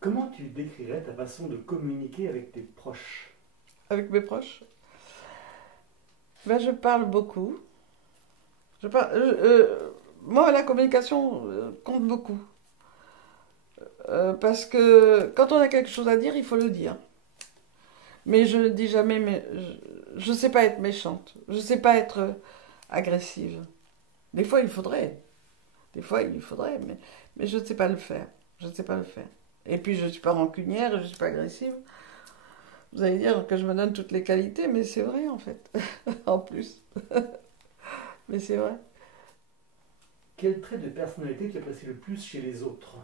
Comment tu décrirais ta façon de communiquer avec tes proches? Avec mes proches. Ben, je parle beaucoup. Je parle, moi, la communication compte beaucoup. Parce que quand on a quelque chose à dire, il faut le dire. Mais je ne dis jamais, mais je ne sais pas être méchante. Je ne sais pas être agressive. Des fois, il faudrait. Des fois, il faudrait, mais je ne sais pas le faire. Je ne sais pas le faire. Et puis, je ne suis pas rancunière, je ne suis pas agressive. Vous allez dire que je me donne toutes les qualités, mais c'est vrai, en fait. En plus. Mais c'est vrai. Quel trait de personnalité tu apprécies le plus chez les autres?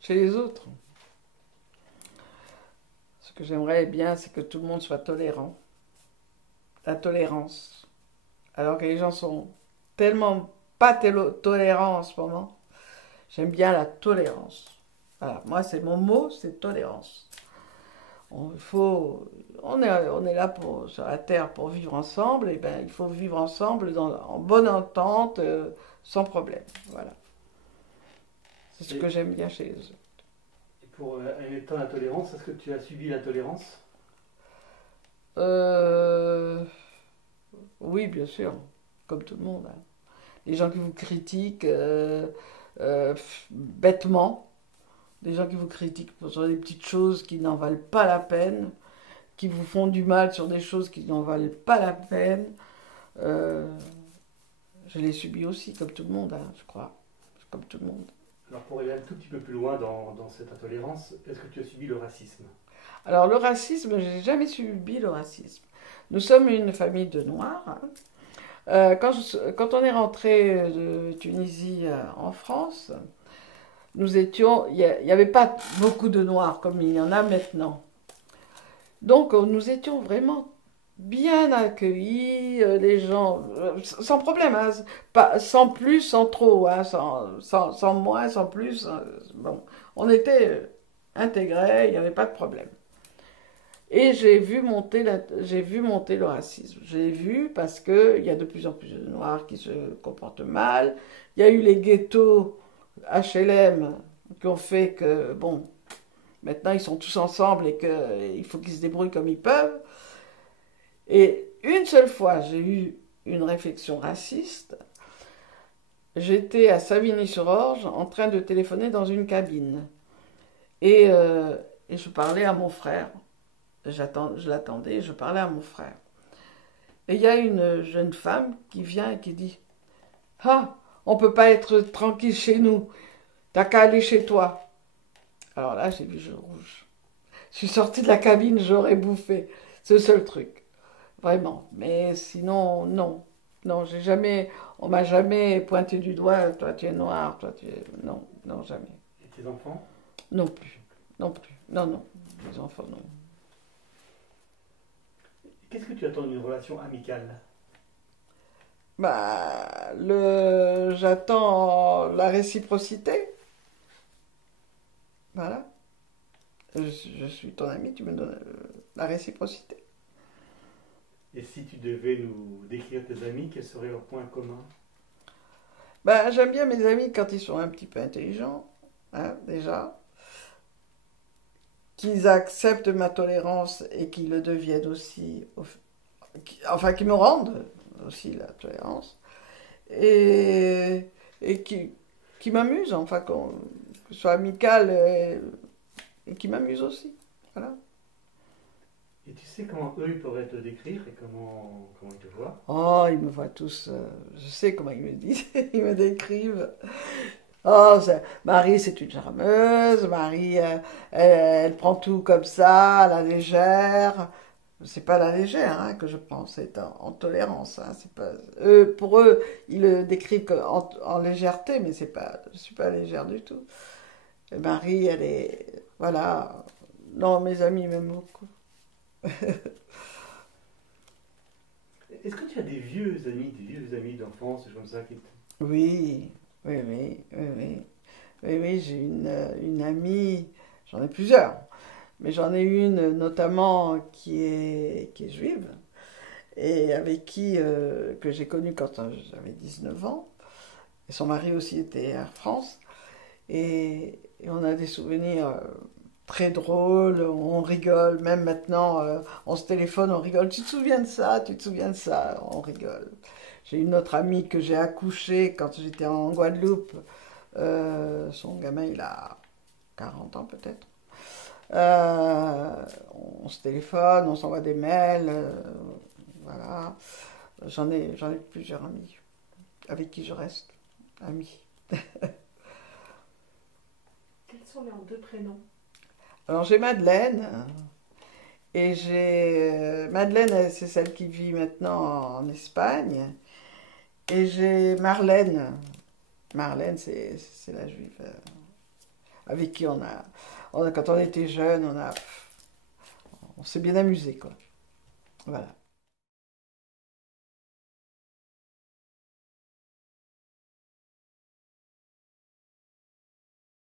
Chez les autres, ce que j'aimerais bien, c'est que tout le monde soit tolérant. La tolérance. Alors que les gens sont tellement pas tolérants en ce moment. J'aime bien la tolérance. Voilà, moi, c'est mon mot, c'est tolérance. Il faut, on est là pour, sur la terre pour vivre ensemble, et ben il faut vivre ensemble en bonne entente, sans problème. Voilà, c'est ce Et, que j'aime bien chez eux. et pour étant la tolérance, est-ce que tu as subi la tolérance? Euh, oui, bien sûr, comme tout le monde, hein. Les gens qui vous critiquent bêtement, des gens qui vous critiquent sur des petites choses qui n'en valent pas la peine, qui vous font du mal sur des choses qui n'en valent pas la peine. Euh, je l'ai subi aussi, comme tout le monde, hein, je crois. Comme tout le monde. Alors pour aller un tout petit peu plus loin dans cette intolérance, est-ce que tu as subi le racisme? Alors le racisme, j'ai jamais subi le racisme. Nous sommes une famille de Noirs, hein. Quand on est rentré de Tunisie en France, il n'y avait pas beaucoup de Noirs comme il y en a maintenant. Donc nous étions vraiment bien accueillis, les gens, sans problème, hein, pas, sans plus, sans trop, hein, sans moins, sans plus. Bon, on était intégrés, il n'y avait pas de problème. Et j'ai vu monter le racisme. J'ai vu parce qu'il y a de plus en plus de Noirs qui se comportent mal. Il y a eu les ghettos HLM qui ont fait que, bon, maintenant ils sont tous ensemble et qu'il faut qu'ils se débrouillent comme ils peuvent. Et une seule fois, j'ai eu une réflexion raciste. J'étais à Savigny-sur-Orge en train de téléphoner dans une cabine. Et, euh, et je parlais à mon frère. Je l'attendais et je parlais à mon frère. Et il y a une jeune femme qui vient et qui dit: Ah, on peut pas être tranquille chez nous. T'as qu'à aller chez toi. Alors là, j'ai vu jeu rouge. Je suis sortie de la cabine, j'aurais bouffé. C'est le seul truc. Vraiment. Mais sinon, non. Non, j'ai jamais. On m'a jamais pointé du doigt. Toi, tu es noir. Toi, tu es. Non, non, jamais. Et tes enfants? Non plus. Non plus. Non, non. Les enfants, non. Qu'est-ce que tu attends d'une relation amicale? Bah, j'attends la réciprocité. Voilà. Je suis ton ami, tu me donnes la réciprocité. Et si tu devais nous décrire tes amis, quels seraient leurs points communs? Bah, j'aime bien mes amis quand ils sont un petit peu intelligents, hein, déjà. Qu'ils acceptent ma tolérance et qu'ils le deviennent aussi. Enfin, qu'ils me rendent aussi la tolérance. Et, et qui m'amusent, enfin, que ce soit amical et qui m'amusent aussi. Voilà. Et tu sais comment eux ils pourraient te décrire et comment ils te voient? Oh, ils me voient tous. Je sais comment ils me disent. Ils me décrivent. Oh, Marie, c'est une charmeuse. Marie, elle prend tout comme ça, à la légère. C'est pas à la légère hein, que je prends, c'est en tolérance, hein. C'est pas, pour eux, ils le décrivent en légèreté, mais c'est pas, je suis pas légère du tout. Et Marie, elle est. Voilà. Non, mes amis m'aiment beaucoup. Est-ce que tu as des vieux amis d'enfance, comme ça, Oui, oui, oui, oui, oui. Oui, oui, j'ai une amie, j'en ai plusieurs, mais j'en ai une notamment qui est juive et avec qui que j'ai connue quand j'avais 19 ans. Et son mari aussi était Air France. Et on a des souvenirs très drôles, on rigole, même maintenant, on se téléphone, on rigole. Tu te souviens de ça? Tu te souviens de ça? On rigole. J'ai une autre amie que j'ai accouchée quand j'étais en Guadeloupe. Son gamin, il a 40 ans peut-être. Euh, on se téléphone, on s'envoie des mails, voilà. J'en ai plusieurs amis avec qui je reste amis. Quels sont leurs deux prénoms? Alors j'ai Madeleine et j'ai Madeleine, c'est celle qui vit maintenant en Espagne et j'ai Marlène. Marlène, c'est la juive avec qui quand on était jeune, on s'est bien amusé quoi. Voilà.